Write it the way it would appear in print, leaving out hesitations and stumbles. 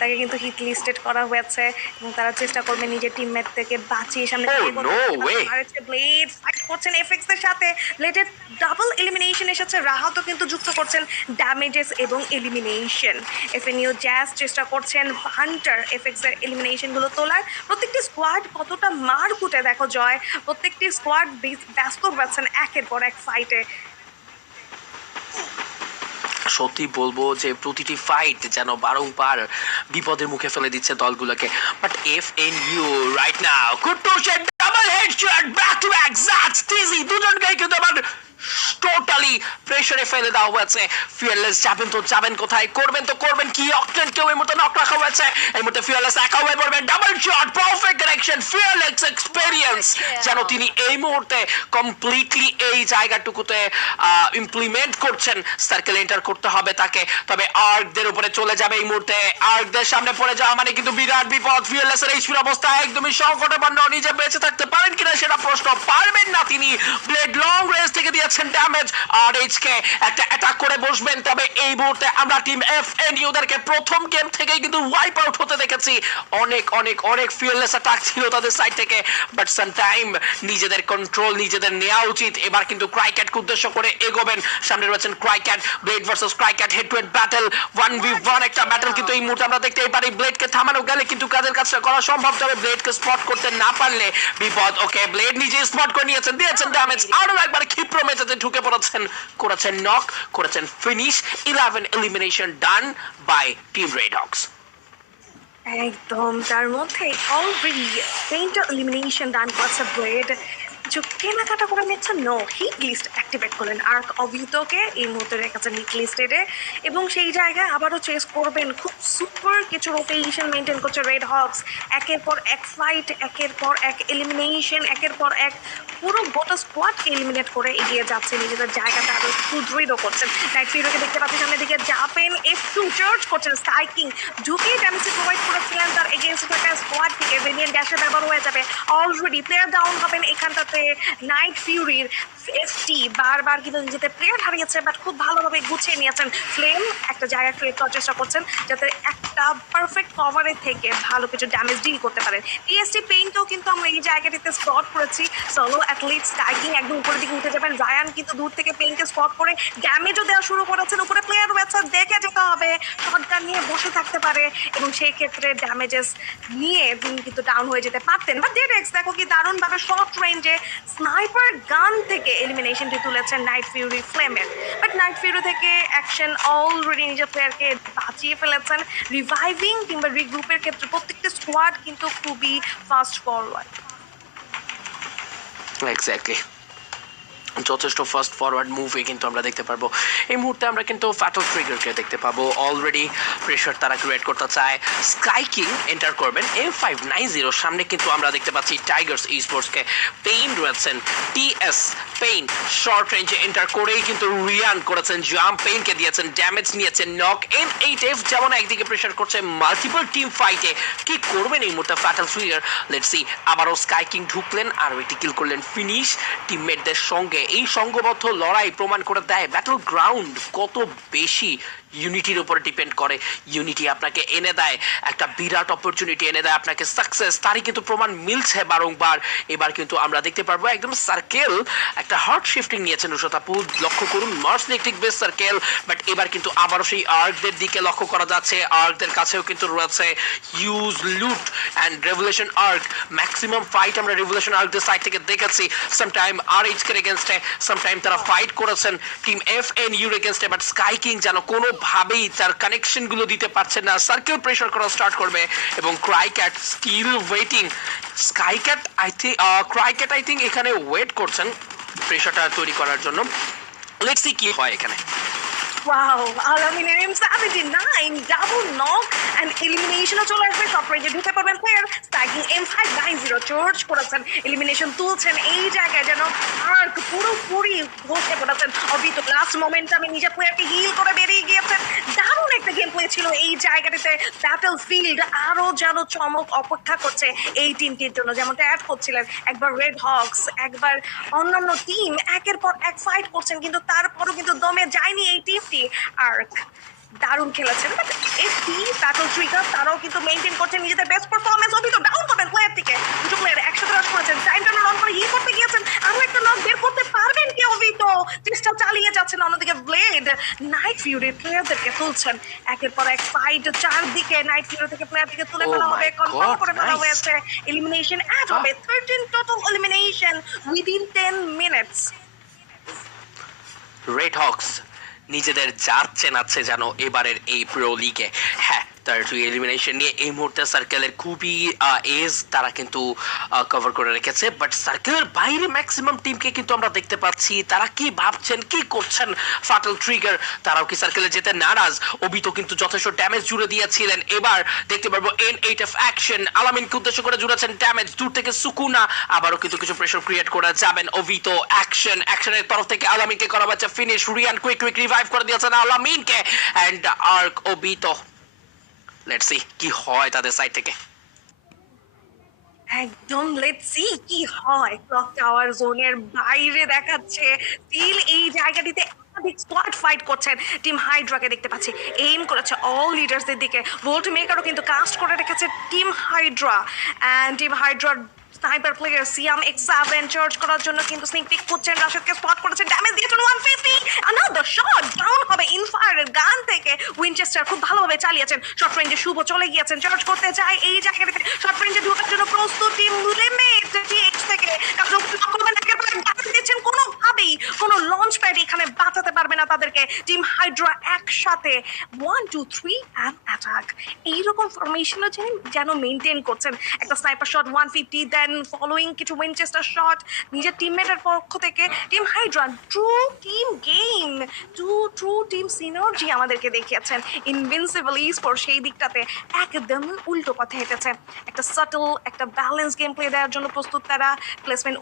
তাকে কিন্তু hit listed করা হয়েছে এবং তারা চেষ্টা করবে নিজের টিমমেট থেকে বাঁচিয়ে সামনে ব্লেড ফাইট করছেন এফএক্স এর সাথে। ব্লেডের ডাবল এলিমিনেশন এসেছে, রাহাতও কিন্তু যুক্ত করছেন ড্যামেজেস এবং এলিমিনেশন। এফএনইউ জ্যাজ চেষ্টা করছেন হান্টার এফএক্স এর এলিমিনেশন গুলো তোলার। প্রত্যেকটি স্কোয়াড কতটা মার কুটে দেখো জয়, প্রত্যেকটি স্কোয়াড ব্যস্ত পাচ্ছেন একের পর এক ফাইটে। সত্যি বলবো যে প্রতিটি ফাইট যেন বারংবার বিপদের মুখে ফেলে দিচ্ছে দলগুলোকে। But FNU right now good to set double headshot back to back জাটস টিজি দুজনকেই কিন্তু আবার টোটালি প্রেসারে ফেলে দেওয়া হয়েছে। ফিয়ারলেস যাবেন তো যাবেন কোথায়, করবেন তো করবেন কি, অকটেন কেউ এই মুহূর্তে নক রাখা হয়েছে। এই মুহূর্তে ফিয়ারলেস একা হয়ে পড়বেন, double shot perfect connection. Fearless experience যেন তিনি এই মুহূর্তে কমপ্লিটলি এই জায়গাটুকুতে ইমপ্লিমেন্ট করছেন। সার্কেল এন্টার করতে হবে তাকে, তবে আর্কদের উপরে চলে যাবে এই মুহূর্তে। আর্কদের সামনে পড়ে যাওয়া মানে কিন্তু বিরাট বিপদ। ফিয়ারলেসের এইচপির অবস্থা একদমই সংকটাপন্ন, নিজে বেঁচে থাকতে পারেন কিনা সেটা প্রশ্ন। পারবেন না তিনি, ব্লেড লং রেঞ্জ থেকে দিয়েছেন ড্যামেজ। আর এইচকে একটা অ্যাটাক করে বসবেন, তবে এই মুহূর্তে আমরা টিম এফএনইউ দেরকে প্রথম গেম থেকেই কিন্তু ওয়াইপ আউট হতে দেখেছি। অনেক অনেক অনেক ফিয়ারলেস অ্যাটাক ছিল তাদের সাইড থেকে, বাট সামটাইম নিজেদের কন্ট্রোল নিজেদের নেওয়া উচিত। এবার কিন্তু ক্রাইক্যাটকে উদ্দেশ্য করে এগোবেন। সামনে রয়েছেন ক্রাইক্যাট, ব্লেড ভার্সেস ক্রাইক্যাট, head to head battle, 1v1 একটা ব্যাটল কিন্তু এই মুহূর্তে আমরা দেখতেই পারি। ব্লেডকে থামানো গেলে কিন্তু কাজের কাজটা করা সম্ভব, তবে ব্লেডকে স্পট করতে না পারলে বিপদ। ওকে, ব্লেড নিজে স্পট করে নিয়েছেন, দিয়েছেন ড্যামেজ। আরো একবার ক্ষিপ্র মেঝেতে ঢুকে পড়েছেন, করেছেন নক, করেছেন finish. 11 elimination done by team Red Hawks. একদম তার মধ্যে অলরেডি পেইন্টার এলিমিনেশন ডান করেছে ব্লেড। কেনাকাটা করে নিচ্ছে নো হিট লিস্ট অ্যাক্টিভেট করলেন আর্ক অভিহিতকে এই মুহূর্তে রেখেছেন হিট লিস্টেডে, এবং সেই জায়গায় আবারও চেস করবেন। খুব সুপার কিছু রোটেশন মেনটেন করছে রেড হক্স। একের পর এক ফাইট, একের পর এক এলিমিনেশন, একের পর এক পুরো গোটা স্কোয়াডকে এলিমিনেট করে এগিয়ে যাচ্ছে, নিজেদের জায়গাটা আরো সুদৃঢ় করছেন। নাইট ফিরোকে দেখতে পাচ্ছি সামনের দিকে যাবেন, F2 চার্জ করছেন স্কাই কিং, ঢুকে ড্যামেজ প্রোভাইড করেছিলেন তার এগেইনস্ট থাকা স্কোয়াড থেকে। রেডিয়েন্ট ড্যাশের ব্যবহার হয়ে যাবে, অলরেডি প্লেয়ার ডাউন হবেন এখানটাতে। নাইট ফিউরির এফটি বারবার কিন্তু নিজেদের প্লেয়ার হারিয়েছে, বাট খুব ভালোভাবে গুছিয়ে নিয়েছেন। ফ্লেম একটা জায়গা ক্রিয়েট করার চেষ্টা করছেন যাতে একটা পারফেক্ট কভারে থেকে ভালো কিছু ড্যামেজ ডিল করতে পারেন। টিএসটি পেইন্টও কিন্তু আমরা এই জায়গাটিতে স্পট করেছি। সোলো অ্যাথলিট স্কাইকিং একদম উপরের দিকে উঠে যাবেন, রায়ান কিন্তু দূর থেকে পেইন্টকে স্পট করে ড্যামেজও দেওয়া শুরু করেছেন। উপরে প্লেয়ার রয়েছে, দেখে যেতে হবে, শটগান নিয়ে বসে থাকতে পারে এবং সেই ক্ষেত্রে ড্যামেজেস নিয়ে তিনি কিন্তু ডাউন হয়ে যেতে পারতেন। বা ডেডেক্স দেখো কি দারুণভাবে শর্ট রেঞ্জে স্নাইপার গান থেকে এলিমিনেশনটি তুলেছেন নাইট ফিউরি ফ্লেমের। বাট নাইট ফিউরি থেকে অ্যাকশন অলরেডি নিজের প্লেয়ারকে বাঁচিয়ে ফেলেছেন। রিভাইভিং কিংবা রিগ্রুপের ক্ষেত্রে প্রত্যেকটা স্কোয়াড কিন্তু খুবই ফাস্ট ফরওয়ার্ড। এক্স্যাক্টলি, যথেষ্ট ফাস্ট ফরওয়ার্ড মুভে কিন্তু আমরা দেখতে পারবো। এই মুহূর্তে আমরা কিন্তু ফ্যাটল ট্রিগারকে দেখতে পাবো, অলরেডি প্রেশার তারা ক্রিয়েট করতে চায়। স্কাই কিং এন্টার করবেন M590, সামনে কিন্তু আমরা দেখতে পাচ্ছি টাইগার্স ই স্পোর্টসকে। পেইন রয়েছেন টিএস পেইন, শর্ট রেঞ্জে এন্টার করেই কিন্তু রিয়ান করেছেন জাম্প, পেইনকে দিয়েছেন ড্যামেজ, নিয়েছেন নক। M8F যেমন একদিকে প্রেশার করছে মাল্টিপল টিম ফাইটে, কি করবেন এই মুহূর্তে ফ্যাটল ট্রিগার। লেটস সি, আবারও স্কাই কিং ঢুকলেন আর একটি কিল করলেন ফিনিশ টিমমেটদের সঙ্গে। এই সংঘবদ্ধ লড়াই প্রমাণ করে দেয় ব্যাটল গ্রাউন্ড কত বেশি ইউনিটির উপরে ডিপেন্ড করে। ইউনিটি আপনাকে এনে দেয় একটা বিরাট অপরচুনিটি, এনে দেয় আপনাকে সাকসেস, তারই কিন্তু প্রমাণ মিলছে বারংবার। এবার কিন্তু আমরা দেখতে পারবো একদম সার্কেল একটা হার্ট শিফটিং নিয়েছেন রুশতাপু, লক্ষ্য করুন Mars electric base circle. But এবার কিন্তু আবারও সেই আর্কদের দিকে লক্ষ্য করা যাচ্ছে। আর্কদের কাছেও কিন্তু রয়েছে huge loot and Revolution Arc. Maximum fight আমরা রেভলিউশন আর্কদের সাইড থেকে দেখেছি। সামটাইম আরএইচকে এগেইনস্টে, সামটাইম তারা ফাইট করেছেন টিম এফএনইউ এগেইনস্টে, বাট স্কাই কিং যেন কোনো ভাবেই তার কানেকশন গুলো দিতে পারছে না। সার্কেল প্রেসার করা স্টার্ট করবে এবং ক্রাইক্যাট স্টিল ওয়েটিং। স্কাইক্যাট ক্রাইক্যাট আই থিঙ্ক এখানে ওয়েট করছেন প্রেসারটা তৈরি করার জন্য। লেটস সি কি হয় এখানে। Wow, Alamin M79 double knock and elimination চলে আসবে। শর্ট রেঞ্জে ঢুকে পড়বেন প্লেয়ার, স্ট্রাইকিং M590 চার্জ করেছেন, এলিমিনেশন তুলছেন। এই জায়গায় যেন আর্ক পুরোপুরি বসে পড়েছেন। অবিত লাস্ট মোমেন্টামে নিজের প্লেয়ারকে হিল করে বেরিয়ে গিয়েছেন। দারুণ একটা গেম প্লে ছিল এই জায়গাটিতে। ব্যাটল ফিল্ড আরো যেন চমক অপেক্ষা করছে এই টিমটির জন্য, যেমনটা অ্যাড করছিলেন। একবার রেড হক্স, একবার অন্যান্য টিম একের পর এক ফাইট করছেন, কিন্তু তারপরও কিন্তু দমে যায়নি এই টিমটি। আর্ক দারুণ খেলেছেন, বাট এফটি ব্যাটল ট্রিগার তারাও কিন্তু মেনটেন করছে নিজেদের বেস্ট পারফরমেন্স। অভিত ডাউন করবেন প্লেয়ার থেকে, দুটো প্লেয়ার একসাথে রাশ করেছেন, টাইম টার্ন রান করে হিল করতে গিয়েছেন, আরো একটা নক বের করতে পারবেন কি অভিত? চেষ্টা চালিয়ে যাচ্ছেন। অন্যদিকে ব্লেড নাইট ফিউরি প্লেয়ারদেরকে তুলছেন একের পর এক ফাইট, চারদিকে নাইট ফিউরি থেকে প্লেয়ার থেকে তুলে Oh ফেলা my হবে, কনফার্ম God, করে ফেলা nice. হয়েছে। এলিমিনেশন অ্যাড হবে 13 total elimination within 10 minutes. Red Hawks নিজেদের জাত চেনাচ্ছে যেন এবারের এই প্রো লিগে। হ্যাঁ, তার এলিমিনেশন নিয়ে এই মুহূর্তে সার্কেলের খুবই এজ তারা কিন্তু কভার করে রেখেছে, বাট সার্কেলের বাইরে ম্যাক্সিমাম টিমকে কিন্তু আমরা দেখতে পাচ্ছি তারা কি ভাবছেন, কি করছেন। ফাটাল ট্রিগার তারাও কি সার্কেলে যেতে নারাজ? অবিত কিন্তু যথেষ্ট ড্যামেজ জুড়ে দিয়েছিলেন, এবার দেখতে পারবো N8F অ্যাকশন আলামিনকে উদ্দেশ্য করে জুড়েছেন ড্যামেজ, দূর থেকে সুকুনা আবারও কিন্তু কিছু প্রেশার ক্রিয়েট করে যাবেন। অবিত অ্যাকশনের তরফ থেকে আলামিনকে করা হচ্ছে ফিনিশ, রিয়ান কুইক রিভাইভ করে দিয়েছেন আলামিনকে, এন্ড আর্ক অবিত। লেটস সি কি হয় তাদের সাইড থেকে। একদম লেটস সি কি হয়। ক্লক টাওয়ার জোনের বাইরে দেখাচ্ছে স্টিল এই জায়গাটিতে একাধিক স্কোয়াড ফাইট করছেন। টিম হাইড্রাকে দেখতে পাচ্ছি এইম করেছে অল লিডার্সদের দিকে, ভোল্ট মেকারও কিন্তু কাস্ট করে রেখেছে টিম হাইড্রা, অ্যান্ড টিম হাইড্রার sniper player Siyam X7 charge করার জন্য কিন্তু স্নিক পিক করছেন, রাশেদকে স্পট করেছেন, ড্যামেজ দিয়েছেন 150, another shot ডাউন হবে ইনফায়ারের গান থেকে। উইনচেস্টার খুব ভালোভাবে চালিয়েছেন, শর্ট রেঞ্জে শুভ চলে গিয়েছেন, চার্জ করতে যায় এই জায়গাটাতে, শর্ট রেঞ্জে ঢোকার জন্য প্রস্তুত টিম লিমিট টিএক্স থেকে, কারণ দিচ্ছেন কোনোভাবেই কোনো লঞ্চ প্যাড এখানে বাঁচাতে পারবে না তাদেরকে। টিম হাইড্রা একসাথে 1 2 3 অ্যান্ড অ্যাটাক এইরকম ফরমেশনও যেন মেনটেন করছেন। একটা স্নাইপার শট 150, দেন ফলোইং কিছু উইনচেস্টার শট নিজের টিমমেটের পক্ষ থেকে। Team Hydra true team game, true team synergy আমাদেরকে দেখিয়েছেন। ইনভিনসিবল স্পোর্ট সেই দিকটাতে একদম উল্টো পথে হেঁটেছে, একটা সাটল একটা ব্যালেন্স গেম প্লে দেওয়ার জন্য প্রস্তুত তারা। প্লেসমেন্ট